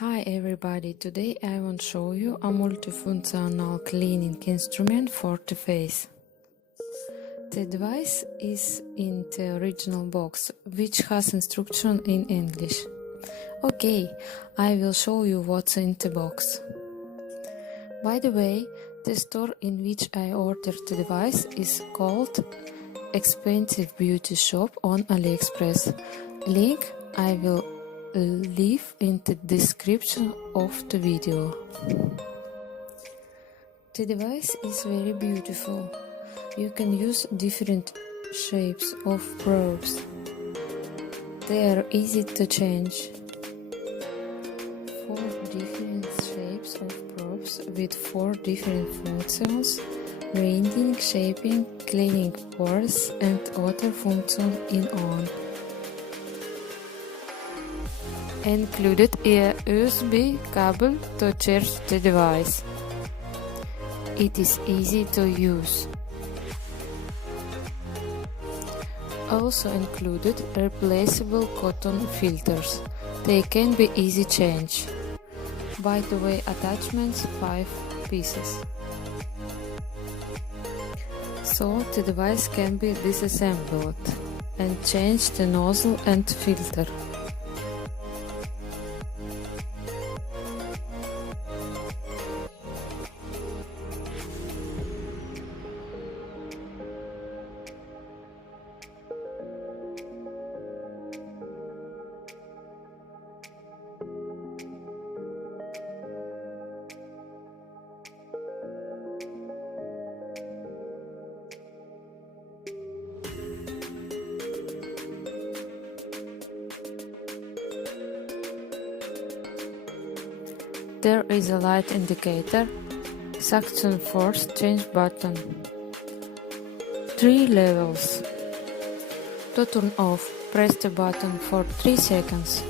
Hi everybody, today I want to show you a multifunctional cleaning instrument for the face. The device is in the original box, which has instruction in English. Okay, I will show you what's in the box. By the way, the store in which I ordered the device is called Expensive Beauty Shop on AliExpress. Link I will leave in the description of the video. The device is very beautiful. You can use different shapes of probes. They are easy to change. 4 different shapes of probes with 4 different functions: grinding, shaping, cleaning pores, and other functions in on. Included a USB cable to charge the device. It is easy to use. Also included replaceable cotton filters. They can be easy change. By the way, attachments 5 pieces. So the device can be disassembled and change the nozzle and filter. There is a light indicator, suction force change button. 3 levels. To turn off, press the button for 3 seconds.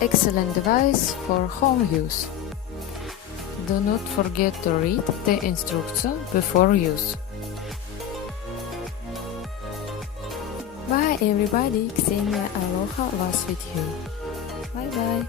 Excellent device for home use. Do not forget to read the instruction before use. Bye everybody, Xenia Aloha was with you. Bye bye.